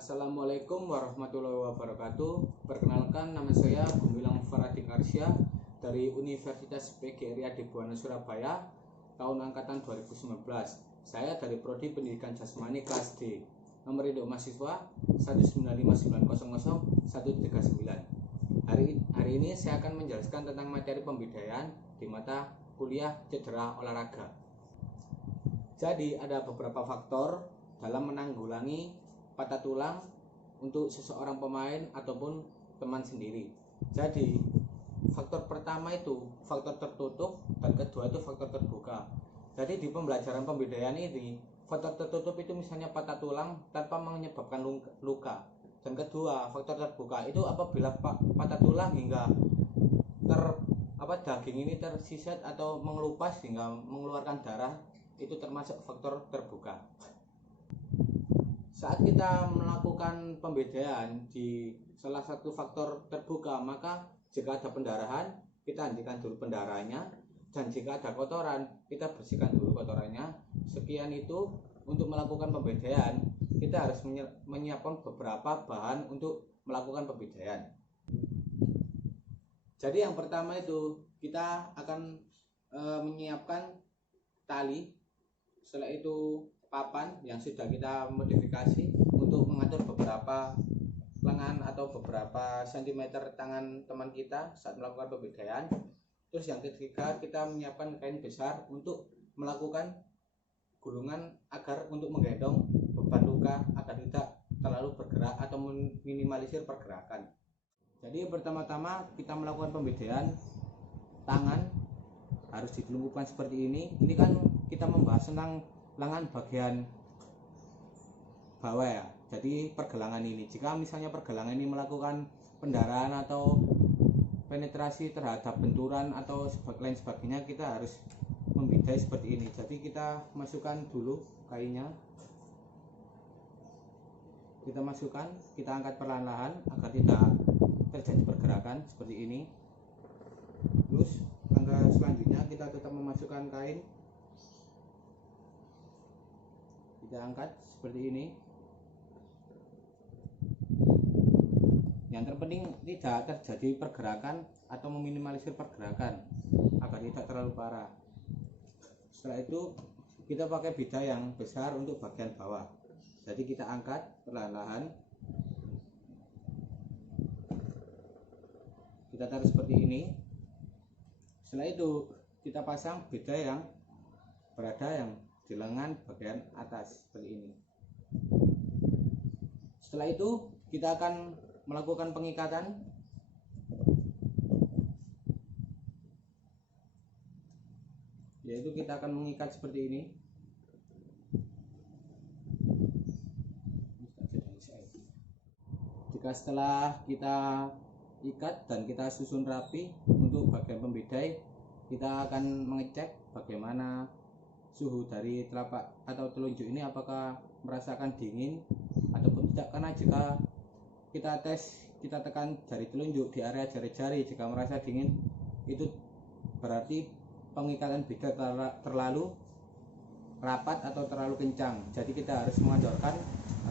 Assalamualaikum warahmatullahi wabarakatuh. Perkenalkan, nama saya Gumilang Faradik Arsya dari Universitas PGRI Adibuana Surabaya, tahun angkatan 2019. Saya dari Prodi Pendidikan Jasmani kelas D. Nomor induk mahasiswa 195900139. Hari ini saya akan menjelaskan tentang materi pembudayaan di mata kuliah cedera olahraga. Jadi ada beberapa faktor dalam menanggulangi patah tulang untuk seseorang pemain ataupun teman sendiri. Jadi faktor pertama itu faktor tertutup dan kedua itu faktor terbuka. Jadi di pembelajaran pembudayaan ini, faktor tertutup itu misalnya patah tulang tanpa menyebabkan luka. Dan kedua, faktor terbuka itu apabila patah tulang hingga daging ini tersisat atau mengelupas hingga mengeluarkan darah, itu termasuk faktor terbuka. Saat kita melakukan pembedaan di salah satu faktor terbuka, maka jika ada pendarahan, kita hentikan dulu pendarahannya, dan jika ada kotoran, kita bersihkan dulu kotorannya. Sekian itu untuk melakukan pembedaan, kita harus menyiapkan beberapa bahan untuk melakukan pembedaan. Jadi yang pertama itu kita akan menyiapkan tali, setelah itu papan yang sudah kita modifikasi untuk mengatur beberapa lengan atau beberapa sentimeter tangan teman kita saat melakukan pembedaan. Terus yang ketiga, kita menyiapkan kain besar untuk melakukan gulungan agar untuk menggendong beban luka agar tidak terlalu bergerak atau meminimalisir pergerakan. Jadi pertama-tama kita melakukan pembedaan tangan harus dilumpuhkan seperti ini. Ini kan kita membahas tentang lengan bagian bawah ya. Jadi pergelangan ini, jika misalnya pergelangan ini melakukan pendarahan atau penetrasi terhadap benturan atau lain sebagainya, kita harus membedai seperti ini. Jadi kita masukkan dulu kainnya, kita masukkan, kita angkat perlahan-lahan agar tidak terjadi pergerakan seperti ini. Terus langkah selanjutnya kita tetap memasukkan kain, kita angkat seperti ini. Yang terpenting tidak terjadi pergerakan atau meminimalisir pergerakan agar tidak terlalu parah. Setelah itu kita pakai bida yang besar untuk bagian bawah. Jadi kita angkat perlahan-lahan, kita taruh seperti ini. Setelah itu kita pasang bida yang berada yang di lengan bagian atas seperti ini. Setelah itu kita akan melakukan pengikatan. Yaitu kita akan mengikat seperti ini. Jika setelah kita ikat dan kita susun rapi untuk bagian pembedai, kita akan mengecek bagaimana suhu dari telapak atau telunjuk ini apakah merasakan dingin ataupun tidak. Karena jika kita tes, kita tekan jari telunjuk di area jari-jari, jika merasa dingin, itu berarti pengikatan bida terlalu rapat atau terlalu kencang. Jadi kita harus mengajarkan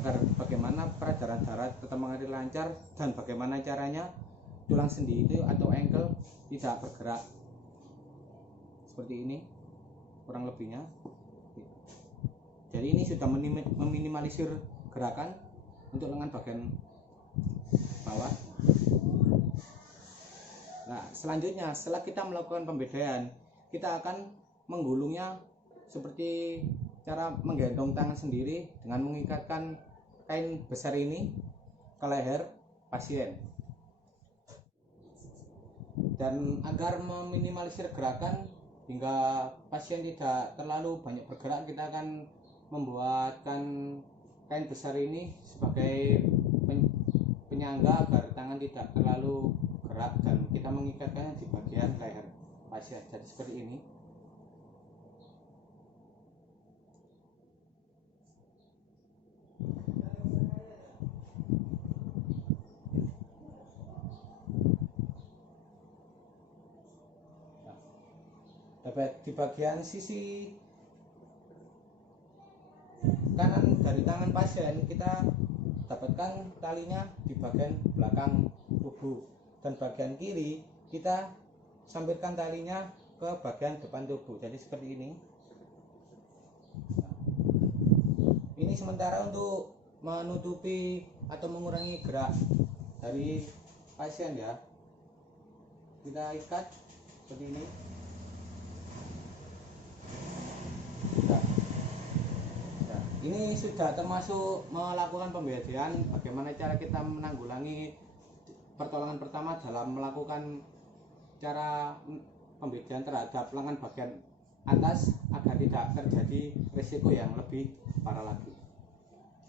agar bagaimana peredaran darah tetap mengalir lancar dan bagaimana caranya tulang sendi itu atau ankle tidak bergerak seperti ini kurang lebihnya. Jadi ini sudah meminimalisir gerakan untuk lengan bagian bawah. Nah, selanjutnya setelah kita melakukan pembedaan, kita akan menggulungnya seperti cara menggendong tangan sendiri dengan mengikatkan kain besar ini ke leher pasien. Dan agar meminimalisir gerakan hingga pasien tidak terlalu banyak bergerak, kita akan membuatkan kain besar ini sebagai penyangga agar tangan tidak terlalu gerak, dan kita mengikatkannya di bagian leher pasien. Jadi seperti ini. Di bagian sisi kanan dari tangan pasien kita dapat sambungkan talinya di bagian belakang tubuh, dan bagian kiri kita sambungkan talinya ke bagian depan tubuh. Jadi seperti ini. Ini sementara untuk menutupi atau mengurangi gerak dari pasien ya. Kita ikat seperti ini. Nah, ini sudah termasuk melakukan pembedaan. Bagaimana cara kita menanggulangi pertolongan pertama dalam melakukan cara pembedaan terhadap lengan bagian atas agar tidak terjadi risiko yang lebih parah lagi.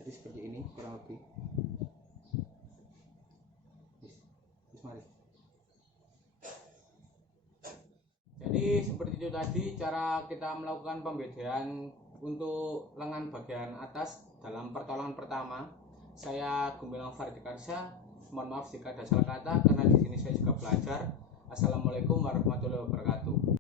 Jadi seperti ini kurang lebih. Mari. Jadi seperti itu tadi cara kita melakukan pembedaan untuk lengan bagian atas dalam pertolongan pertama. Saya Gumilang Fardikarsya. Mohon maaf jika ada salah kata karena di sini saya juga belajar. Assalamualaikum warahmatullahi wabarakatuh.